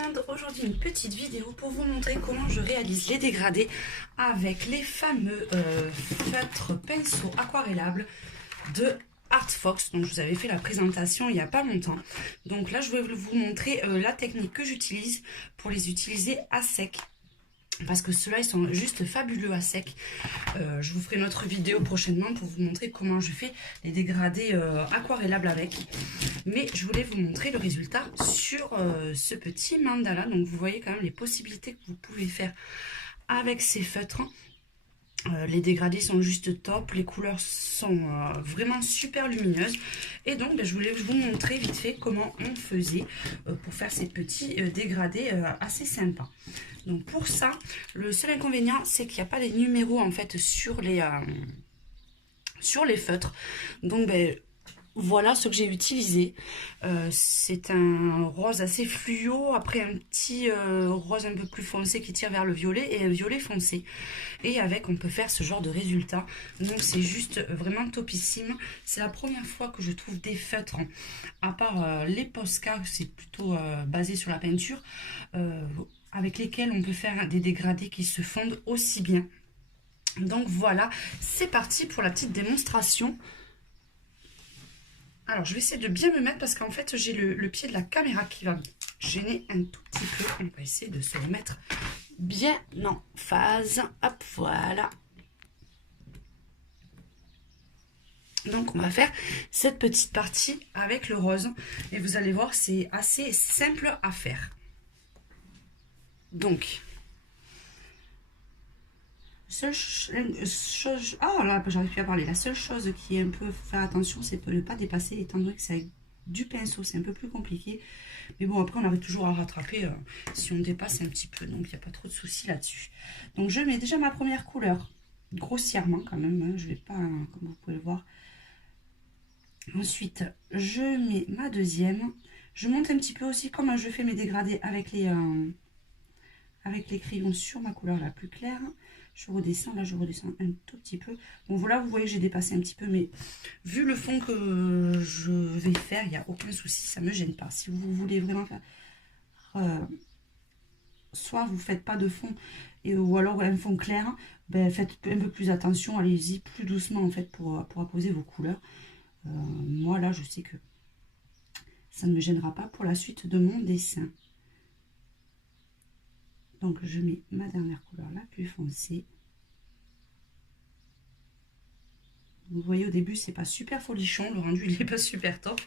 monde, aujourd'hui une petite vidéo pour vous montrer comment je réalise les dégradés avec les fameux feutres pinceaux aquarellables de Artfox. Donc je vous avais fait la présentation il n'y a pas longtemps. Donc là je vais vous montrer la technique que j'utilise pour les utiliser à sec. Parce que ceux-là, ils sont juste fabuleux à sec. Je vous ferai une autre vidéo prochainement pour vous montrer comment je fais les dégradés aquarellables avec. Mais je voulais vous montrer le résultat sur ce petit mandala. Donc vous voyez quand même les possibilités que vous pouvez faire avec ces feutres. Les dégradés sont juste top, les couleurs sont vraiment super lumineuses. Et donc je voulais vous montrer vite fait comment on faisait pour faire ces petits dégradés assez sympas. Donc pour ça, le seul inconvénient c'est qu'il n'y a pas les numéros en fait sur les feutres. Donc voilà ce que j'ai utilisé. C'est un rose assez fluo, après un petit rose un peu plus foncé qui tire vers le violet et un violet foncé. Et avec, on peut faire ce genre de résultat. Donc c'est juste vraiment topissime. C'est la première fois que je trouve des feutres, à part les Posca, c'est plutôt basé sur la peinture, avec lesquels on peut faire des dégradés qui se fondent aussi bien. Donc voilà, c'est parti pour la petite démonstration. Alors, je vais essayer de bien me mettre parce qu'en fait, j'ai le pied de la caméra qui va me gêner un tout petit peu. On va essayer de se remettre bien en phase. Hop, voilà. Donc, on va faire cette petite partie avec le rose. Et vous allez voir, c'est assez simple à faire. Donc... La seule chose qui est un peu faire attention, c'est de ne pas dépasser, étant donné que c'est avec du pinceau, c'est un peu plus compliqué. Mais bon, après on arrive toujours à rattraper si on dépasse un petit peu, donc il n'y a pas trop de soucis là-dessus. Donc je mets déjà ma première couleur, grossièrement quand même, hein, je vais pas, comme vous pouvez le voir. Ensuite, je mets ma deuxième. Je monte un petit peu aussi comme je fais mes dégradés avec les crayons sur ma couleur la plus claire. Je redescends, là je redescends un tout petit peu. Bon voilà, vous voyez j'ai dépassé un petit peu, mais vu le fond que je vais faire, il n'y a aucun souci, ça ne me gêne pas. Si vous voulez vraiment faire, soit vous ne faites pas de fond, ou alors un fond clair, faites un peu plus attention, allez-y plus doucement en fait pour apposer vos couleurs. Moi là je sais que ça ne me gênera pas pour la suite de mon dessin. Donc je mets ma dernière couleur la plus foncée. Vous voyez au début c'est pas super folichon, le rendu il n'est pas super top,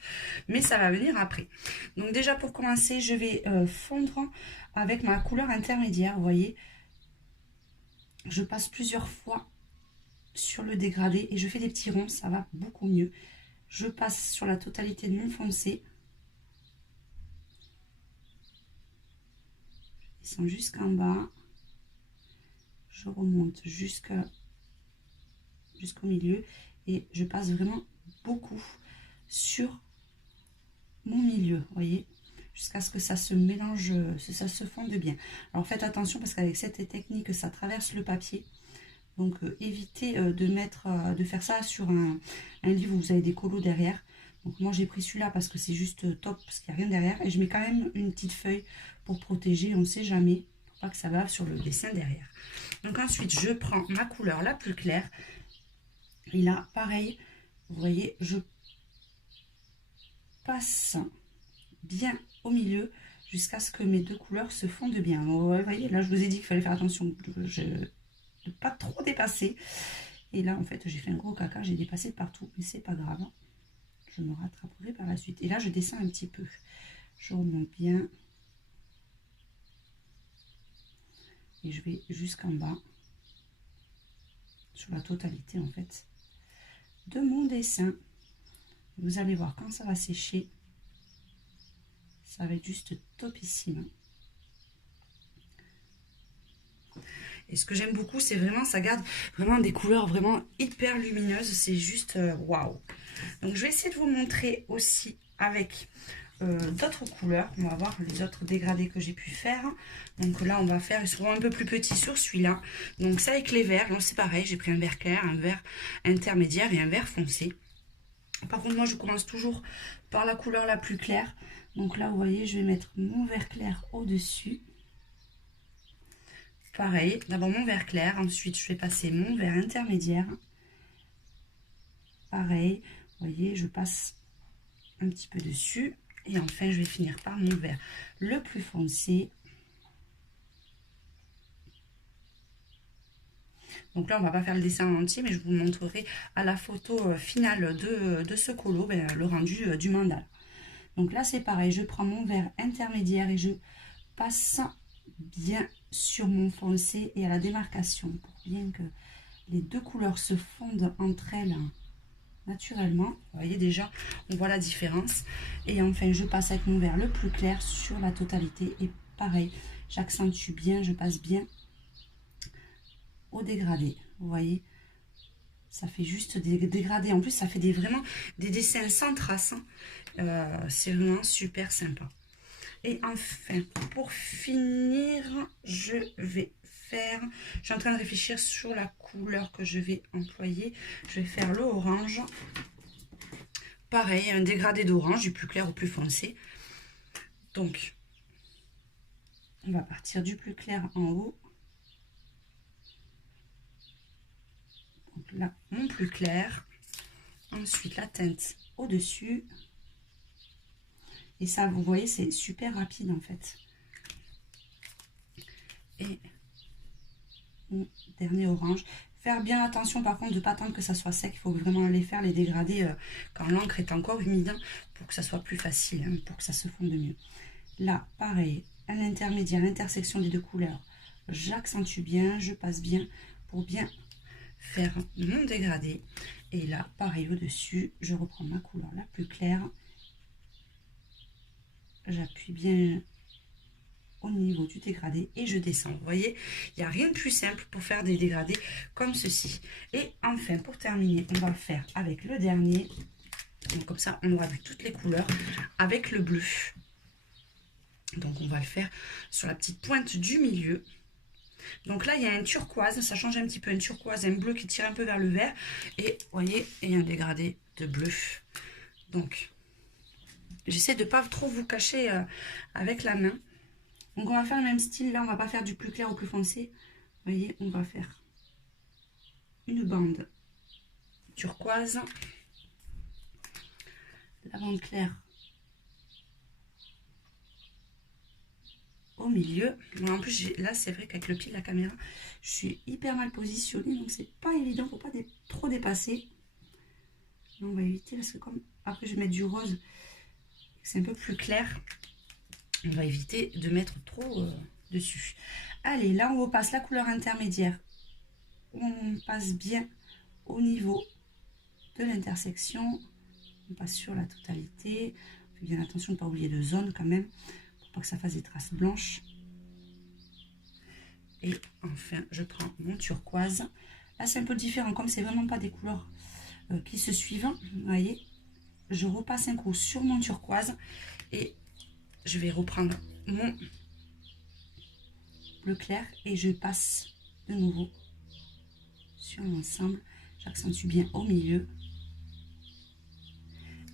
mais ça va venir après. Donc déjà pour commencer je vais fondre avec ma couleur intermédiaire, vous voyez. Je passe plusieurs fois sur le dégradé et je fais des petits ronds, ça va beaucoup mieux. Je passe sur la totalité de mon foncé. Je descends jusqu'en bas, je remonte jusqu'au milieu et je passe vraiment beaucoup sur mon milieu, vous voyez, jusqu'à ce que ça se mélange, ça se fonde bien. Alors faites attention parce qu'avec cette technique ça traverse le papier, donc évitez de faire ça sur un livre où vous avez des colos derrière. Donc moi j'ai pris celui-là parce que c'est juste top, parce qu'il n'y a rien derrière. Et je mets quand même une petite feuille pour protéger, on ne sait jamais, pour pas que ça bave sur le dessin derrière. Donc ensuite je prends ma couleur la plus claire. Et là pareil, vous voyez, je passe bien au milieu jusqu'à ce que mes deux couleurs se fondent bien. Vous voyez, là je vous ai dit qu'il fallait faire attention de ne pas trop dépasser. Et là en fait j'ai fait un gros caca, j'ai dépassé de partout, mais c'est pas grave. Je me rattraperai par la suite. Et là, je descends un petit peu. Je remonte bien. Et je vais jusqu'en bas. Sur la totalité, en fait, de mon dessin. Vous allez voir, quand ça va sécher, ça va être juste topissime. Et ce que j'aime beaucoup, c'est vraiment, ça garde vraiment des couleurs vraiment hyper lumineuses. C'est juste waouh. Donc, je vais essayer de vous montrer aussi avec d'autres couleurs. On va voir les autres dégradés que j'ai pu faire. Donc là, on va faire, ils seront un peu plus petits sur celui-là. Donc, ça avec les verts. Donc, c'est pareil, j'ai pris un vert clair, un vert intermédiaire et un vert foncé. Par contre, moi, je commence toujours par la couleur la plus claire. Donc là, vous voyez, je vais mettre mon vert clair au-dessus. Pareil, d'abord mon vert clair, ensuite je vais passer mon vert intermédiaire. Pareil, vous voyez, je passe un petit peu dessus. Et enfin, je vais finir par mon vert le plus foncé. Donc là, on va pas faire le dessin en entier, mais je vous montrerai à la photo finale de ce colo, le rendu du mandala. Donc là, c'est pareil, je prends mon vert intermédiaire et je passe bien sur mon foncé et à la démarcation pour bien que les deux couleurs se fondent entre elles naturellement. Vous voyez déjà, on voit la différence. Et enfin, je passe avec mon vert le plus clair sur la totalité. Et pareil, j'accentue bien, je passe bien au dégradé. Vous voyez, ça fait juste des dégradés. En plus, ça fait vraiment des dessins sans traces. C'est vraiment super sympa. Et enfin, pour finir, je suis en train de réfléchir sur la couleur que je vais employer. Je vais faire le orange. Pareil, un dégradé d'orange, du plus clair au plus foncé. Donc, on va partir du plus clair en haut. Donc là, mon plus clair. Ensuite, la teinte au-dessus. Et ça, vous voyez, c'est super rapide en fait. Et mon dernier orange. Faire bien attention par contre de ne pas attendre que ça soit sec. Il faut vraiment les faire, les dégradés quand l'encre est encore humide pour que ça soit plus facile, hein, pour que ça se fonde mieux. Là, pareil, à l'intermédiaire, l'intersection des deux couleurs, j'accentue bien, je passe bien pour bien faire mon dégradé. Et là, pareil au-dessus, je reprends ma couleur la plus claire. J'appuie bien au niveau du dégradé et je descends. Vous voyez, il n'y a rien de plus simple pour faire des dégradés comme ceci. Et enfin, pour terminer, on va le faire avec le dernier. Donc comme ça, on aura vu toutes les couleurs avec le bleu. Donc on va le faire sur la petite pointe du milieu. Donc là, il y a un turquoise, ça change un petit peu, un turquoise, un bleu qui tire un peu vers le vert. Et vous voyez, il y a un dégradé de bleu. Donc, j'essaie de ne pas trop vous cacher avec la main. Donc on va faire le même style, là on va pas faire du plus clair au plus foncé. Vous voyez, on va faire une bande turquoise, la bande claire au milieu. Bon, en plus là c'est vrai qu'avec le pied de la caméra, je suis hyper mal positionnée, donc c'est pas évident, faut pas trop dépasser. Là, on va éviter parce que comme après je vais mettre du rose, c'est un peu plus clair. On va éviter de mettre trop dessus. Allez, là on repasse la couleur intermédiaire. On passe bien au niveau de l'intersection. On passe sur la totalité. On fait bien attention de ne pas oublier de zone quand même, pour pas que ça fasse des traces blanches. Et enfin, je prends mon turquoise. Là c'est un peu différent, comme c'est vraiment pas des couleurs qui se suivent. Vous voyez, je repasse un coup sur mon turquoise et je vais reprendre mon bleu clair et je passe de nouveau sur l'ensemble. J'accentue bien au milieu.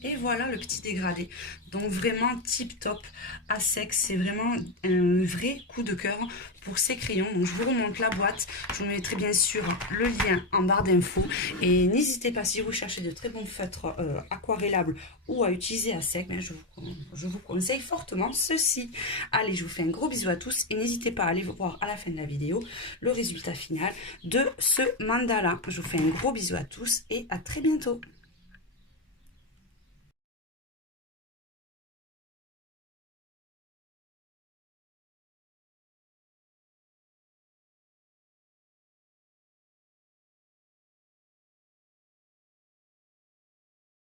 Et voilà le petit dégradé. Donc vraiment tip top à sec. C'est vraiment un vrai coup de cœur pour ces crayons. Donc je vous remonte la boîte. Je vous mettrai bien sûr le lien en barre d'infos. Et n'hésitez pas, si vous cherchez de très bons feutres aquarellables ou à utiliser à sec, ben je vous conseille fortement ceci. Allez, je vous fais un gros bisou à tous. Et n'hésitez pas à aller voir à la fin de la vidéo le résultat final de ce mandala. Je vous fais un gros bisou à tous et à très bientôt.